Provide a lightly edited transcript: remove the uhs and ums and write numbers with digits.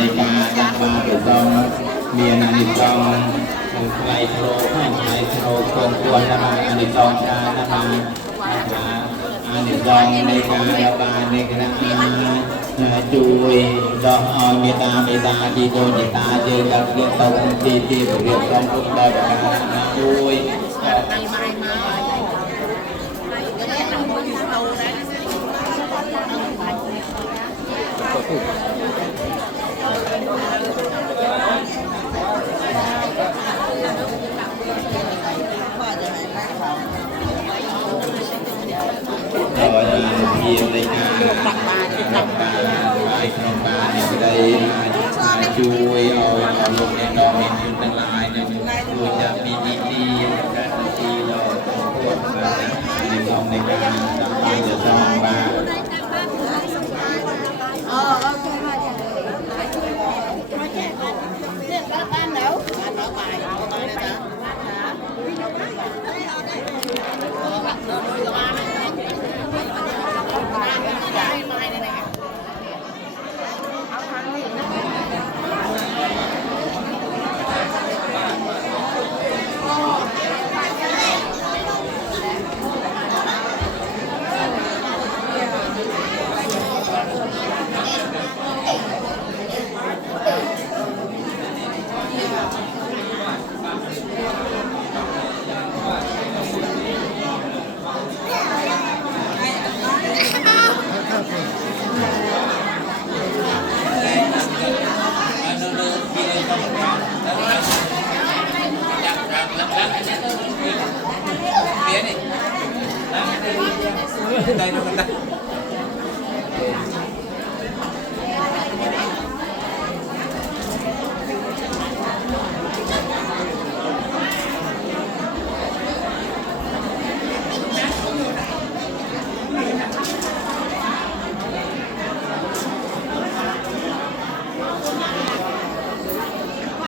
ในการดับมาถูกต้องเมียนานิจองใครโครให้ใครโครคงควรนาอานิจองชานาอานิจองในการดับมาในคณะจุยดอกออยเมตาจีโกจิตาเจอกับเรื่องตรงที่เรียบร้อยทุกได้ประการจุยเพียงในการตักบาตรไหว้ขนมบาตรเนี่ยได้ช่วยเอาลงในนองเห็นอยู่ทั้งหลายเนี่ยดูจะมีดีการที่เราปวดในนองในการตักบาตรจะต้องบาตรได้